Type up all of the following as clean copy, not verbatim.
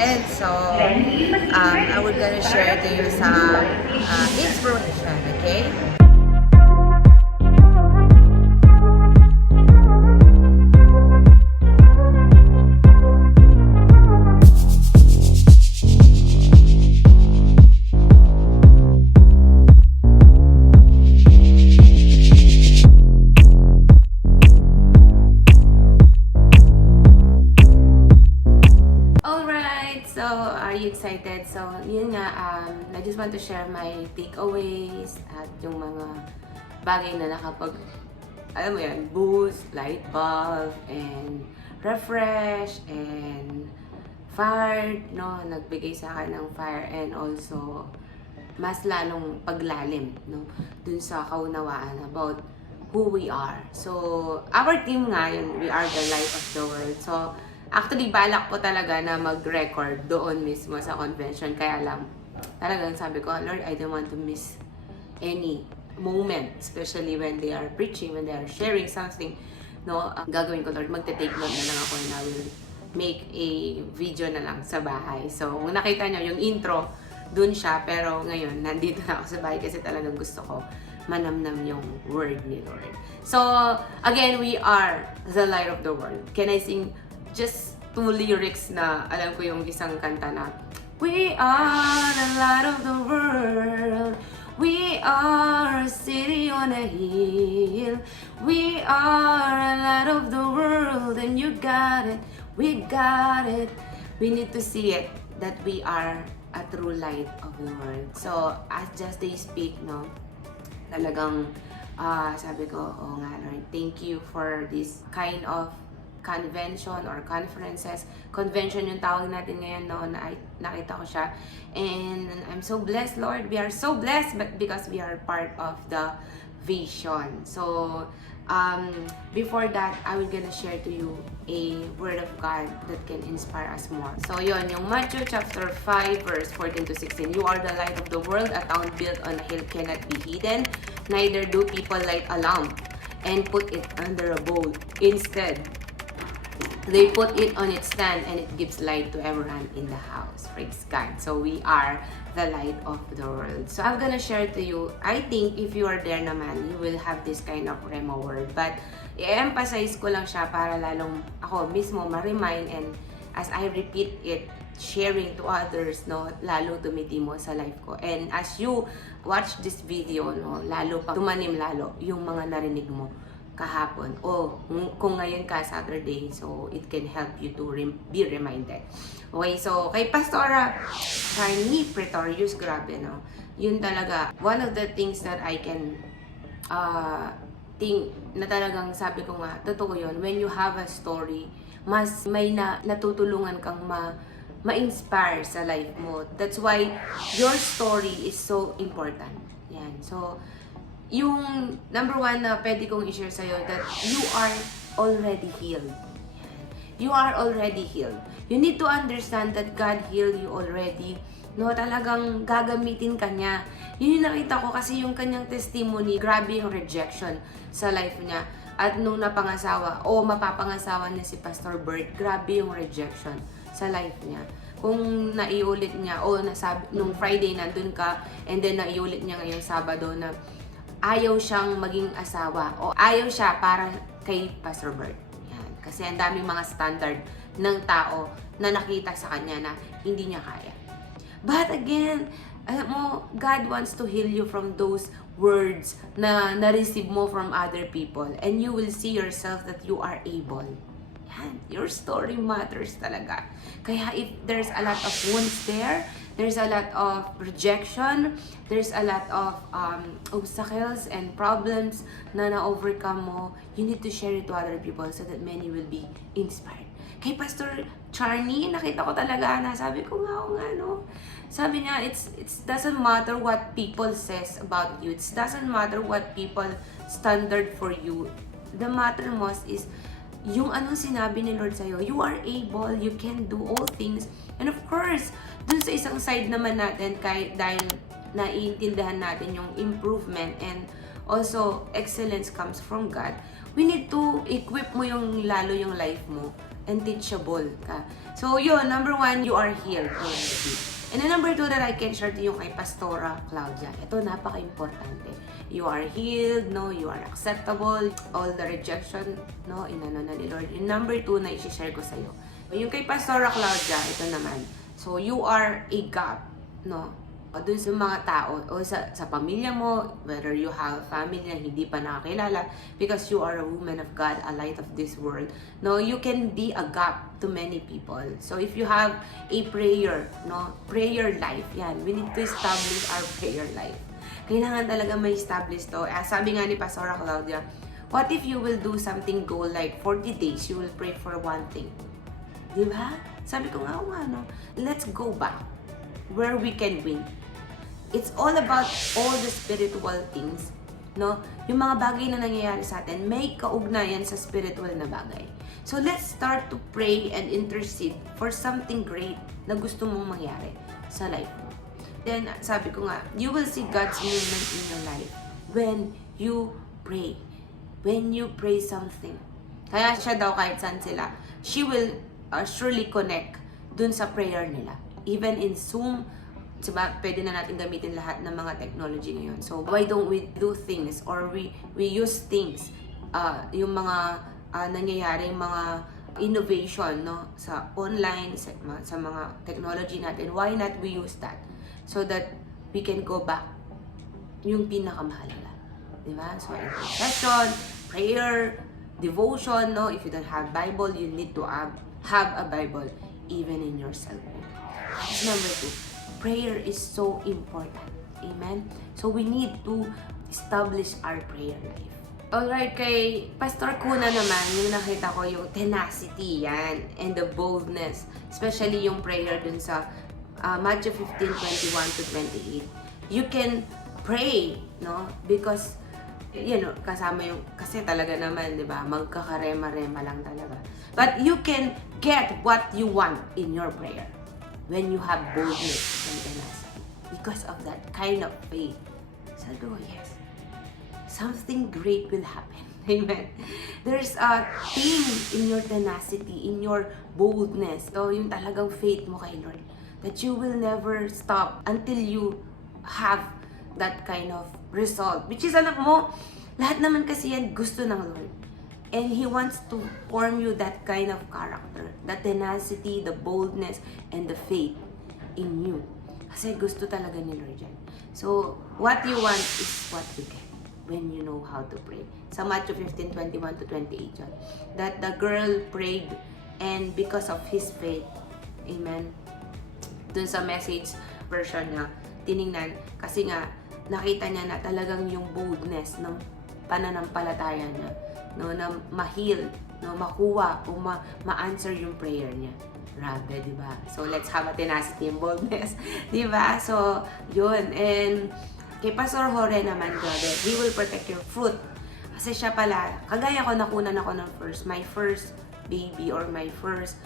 friends. So, I will gonna share to you some inspiration, okay? So, are you excited? So, yun nga, I just want to share my takeaways at yung mga bagay na nakapag, alam mo yan, boost, light bulb, and refresh, and fire, no? Nagbigay sa akin ng fire, and also, mas lalong paglalim, no? Dun sa kaunawaan about who we are. So, our team nga yun, we are the light of the world. So, actually, balak po talaga na mag-record doon mismo sa convention. Kaya lang, talagang sabi ko, Lord, I don't want to miss any moment, especially when they are preaching, when they are sharing something. No, gagawin ko, Lord, magte-take note na lang ako and I will make a video na lang sa bahay. So, kung nakita nyo, yung intro, dun siya. Pero ngayon, nandito na ako sa bahay kasi talagang gusto ko manamnam yung word ni Lord. So, again, we are the light of the world. Can I sing just 2 lyrics na alam ko yung isang kanta na we are the light of the world, we are a city on a hill, we are a light of the world, and you got it, we got it. We need to see it that we are a true light of the world. So as just they speak, no, talagang sabi ko, oh nga Lord, thank you for this kind of convention or conferences. Convention yung tawag natin ngayon, no, na nakita ko siya. And I'm so blessed, Lord. We are so blessed but because we are part of the vision. So, before that, I will gonna share to you a word of God that can inspire us more. So, yun, yung Matthew chapter 5, verse 14 to 16. You are the light of the world. A town built on a hill cannot be hidden. Neither do people light a lamp and put it under a bowl. Instead, they put it on its stand and it gives light to everyone in the house. Praise God. So we are the light of the world. So I'm gonna share to you, I think if you are there naman, you will have this kind of rema word. But i-emphasize ko lang siya para lalong ako mismo ma-remind, and as I repeat it, sharing to others, no, lalo tumitimo sa life ko. And as you watch this video, no, lalo pa tumanim lalo yung mga narinig mo kahapon o kung ngayon ka Saturday, so it can help you to be reminded. Okay, so kay Pastora Carney Pretorius, grabe, no, yun talaga one of the things that I can think na talagang sabi ko nga, totoo yun, when you have a story, mas may natutulungan kang ma-inspire sa life mo. That's why your story is so important. Yan, so yung number 1 na pwede kong i-share sa'yo, that you are already healed. You are already healed. You need to understand that God healed you already. No, talagang gagamitin ka niya. Yun yung nakita ko kasi yung kanyang testimony, grabe yung rejection sa life niya. At nung napangasawa, o mapapangasawa niya si Pastor Bert, grabe yung rejection sa life niya. Kung naiulit niya, o nasabi, nung Friday nandun ka, and then naiulit niya ngayong Sabado na ayaw siyang maging asawa o ayaw siya para kay Pastor Bert. Yan. Kasi ang daming mga standard ng tao na nakita sa kanya na hindi niya kaya. But again, alam mo, God wants to heal you from those words na na-receive mo from other people, and you will see yourself that you are able. Yan. Your story matters talaga. Kaya if there's a lot of wounds there, there's a lot of rejection, there's a lot of obstacles and problems na na-overcome mo, you need to share it to other people so that many will be inspired. Kay Pastor Charney, nakita ko talaga na sabi ko nga, no? Sabi niya, it doesn't matter what people says about you. It doesn't matter what people standard for you. The matter most is yung anong sinabi ni Lord sa'yo. You are able, you can do all things. And of course, dun sa isang side naman natin, dahil naiintindihan natin yung improvement and also excellence comes from God, we need to equip mo yung lalo yung life mo and teachable ka. So yun, number 1, you are healed already. And then number 2 that I can share to you kay Pastora Claudia. Ito, napaka-importante. You are healed, no? You are acceptable. All the rejection, no? Inano na ni Lord. And number 2 na i-share ko sa'yo. Yung kay Pastora Claudia, ito naman. So, you are a gap, no? Doon sa mga tao, o sa pamilya mo, whether you have family na hindi pa nakakilala, because you are a woman of God, a light of this world, no, you can be a gap to many people. So if you have a prayer, no, prayer life, yan, we need to establish our prayer life. Kailangan talaga may establish to. Sabi nga ni Pastora Claudia, what if you will do something goal like 40 days, you will pray for one thing? Diba? Sabi ko nga, no, let's go back where we can win. It's all about all the spiritual things, no? Yung mga bagay na nangyayari sa atin, may kaugnayan sa spiritual na bagay. So let's start to pray and intercede for something great na gusto mong mangyari sa life mo. Then, sabi ko nga, you will see God's movement in your life when you pray. When you pray something. Kaya siya daw kahit saan sila, she will surely connect dun sa prayer nila. Even in Zoom, diba, pwede na natin gamitin lahat ng mga technology ngayon. So, why don't we do things or we use things, yung mga nangyayari, mga innovation, no, sa online, sa mga technology natin, why not we use that? So that we can go back yung pinakamahalaga. Diba? So, intercession, prayer, devotion, no, if you don't have Bible, you need to have a Bible even in your cell phone. That's number 2. Prayer is so important. Amen? So, we need to establish our prayer life. Alright, kay Pastor Kuna naman, yung nakita ko yung tenacity yan and the boldness. Especially yung prayer dun sa Matthew 15:21 to 28. You can pray, no? Because, you know, kasama yung, kasi talaga naman, di ba? Magkakarema-rema lang talaga. But you can get what you want in your prayer when you have boldness and tenacity. Because of that kind of faith. Sabi ko, yes. Something great will happen. Amen. There's a thing in your tenacity, in your boldness. So, yung talagang faith mo kay Lord. That you will never stop until you have that kind of result. Which is, anak mo, lahat naman kasi yan gusto ng Lord. And He wants to form you that kind of character. The tenacity, the boldness, and the faith in you. Kasi gusto talaga ni Lord yan. So, what you want is what you get when you know how to pray. Sa Matthew 15:21 to 28 yan. That the girl prayed and because of his faith, amen, dun sa message version niya, tiningnan, kasi nga, nakita niya na talagang yung boldness ng pananampalataya niya, no, na ma-heal, no, makuha o ma-answer yung prayer niya. Grabe, di ba? So, let's have a tenacity and boldness, di ba? So, yun. And kay Pastor Jorge naman, grabe, He will protect your fruit. Kasi siya pala, kagaya ko, nakunan ako ng my first baby or my first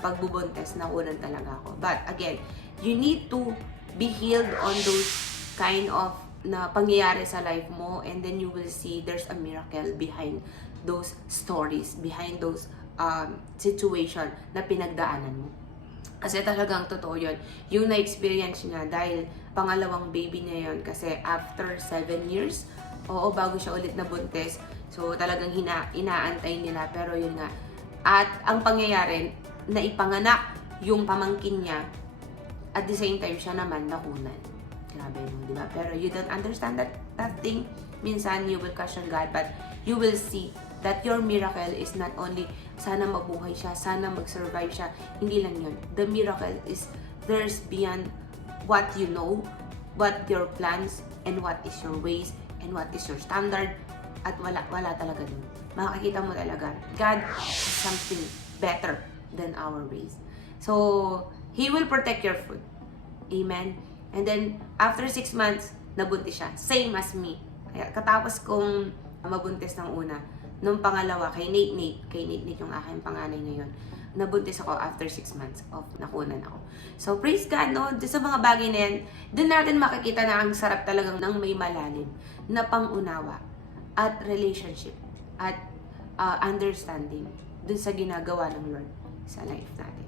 pagbubuntes, nakunan talaga ako. But again, you need to be healed on those kind of na pangyayari sa life mo, and then you will see there's a miracle behind those stories, behind those situation na pinagdaanan mo. Kasi talagang totoo yun. Yung na-experience niya dahil pangalawang baby niya yun, kasi after 7 years, bago siya ulit nabuntis, so talagang inaantay nila, pero yun nga. At ang pangyayari, naipanganak yung pamangkin niya, at the same time siya naman nakunan. Grabe mo, di ba? Pero you don't understand that thing. Minsan, you will question God, but you will see that your miracle is not only sana mabuhay siya, sana mag-survive siya. Hindi lang yun. The miracle is there's beyond what you know, what your plans, and what is your ways, and what is your standard. At wala talaga dun. Makakita mo talaga, God has something better than our ways. So, He will protect your food. Amen? And then, after 6 months, nabuntis siya. Same as me. Kaya katapos kong mabuntis ng una, nung pangalawa, kay Nate yung aking panganay ngayon, nabuntis ako after 6 months of nakunan ako. So, praise God, no? Sa mga bagay na yan, doon natin makikita na ang sarap talagang ng may malalim na pangunawa at relationship at understanding dun sa ginagawa ng Lord. sa life natin.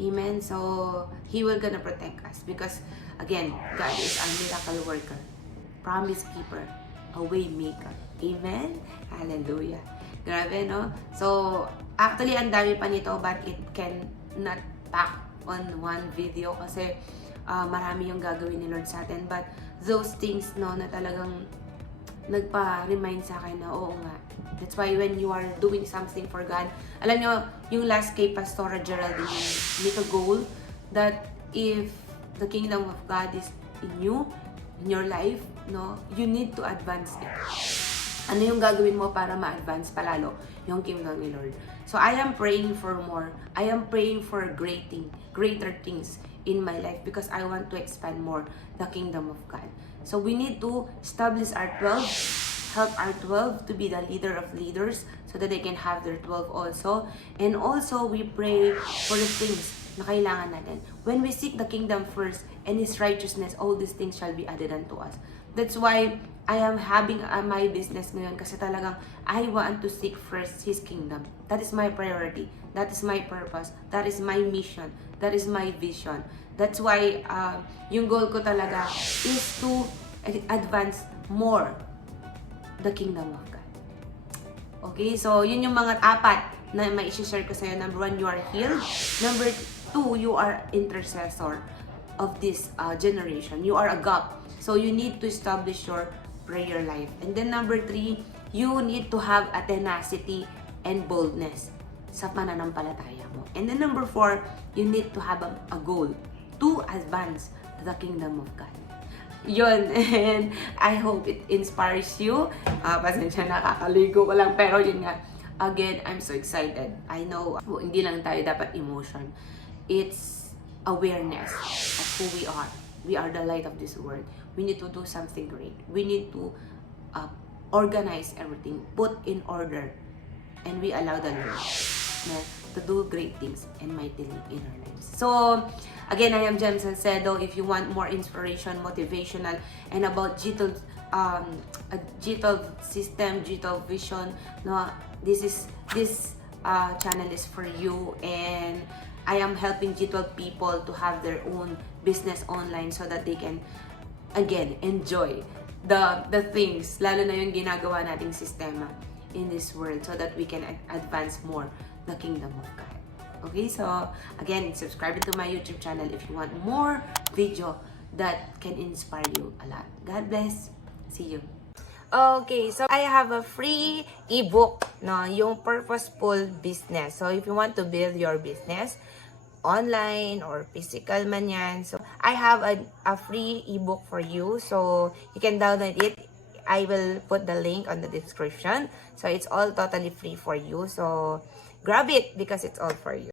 Amen? So, He will gonna protect us because, again, God is a miracle worker, promise keeper, a way maker. Amen? Hallelujah. Grabe, no? So, actually, ang dami pa nito but it can not pack on one video kasi marami yung gagawin ni Lord sa atin. But those things, no, na talagang nagpa-remind sa akin na oo nga. That's why when you are doing something for God, alam nyo, yung last kay Pastora Geraldine, make a goal that if the kingdom of God is in you, in your life, no, you need to advance it. Ano yung gagawin mo para ma-advance palalo yung kingdom ni Lord? So I am praying for more. I am praying for greater things in my life because I want to expand more the kingdom of God. So we need to establish our 12, help our 12 to be the leader of leaders so that they can have their 12 also. And also we pray for the things na kailangan natin. When we seek the kingdom first and His righteousness, all these things shall be added unto us. That's why I am having my business ngayon kasi talagang I want to seek first His kingdom. That is my priority. That is my purpose. That is my mission. That is my vision. That's why yung goal ko talaga is to advance more the kingdom of God. Okay? So, yun yung mga apat na may isi-share ko sa'yo. Number 1, you are healed. Number 2, you are intercessor of this generation. You are a God. So, you need to establish your prayer life. And then number 3, you need to have a tenacity and boldness sa pananampalataya mo. And then number 4, you need to have a goal to advance the kingdom of God. Yun, and I hope it inspires you. Pasensya, nakakaligo ko lang, pero yun nga, again, I'm so excited. I know, hindi lang tayo dapat emotion. It's awareness of who we are. We are the light of this world. We need to do something great. We need to organize everything, put in order, and we allow the Lord to do great things and mightily in our lives. So, again, I am Jhem Salcedo. If you want more inspiration, motivational, and about G12 system, G12 vision, no, this channel is for you, and I am helping G12 people to have their own business online so that they can, again, enjoy the things, lalo na yung ginagawa nating sistema in this world so that we can advance more the kingdom of God. Okay, so again, subscribe to my YouTube channel if you want more video that can inspire you a lot. God bless. See you. Okay, so I have a free ebook, no, yung Purposeful Business. So if you want to build your business, online or physical man yan. So I have a free ebook for you. So you can download it. I will put the link on the description. So it's all totally free for you. So grab it because it's all for you.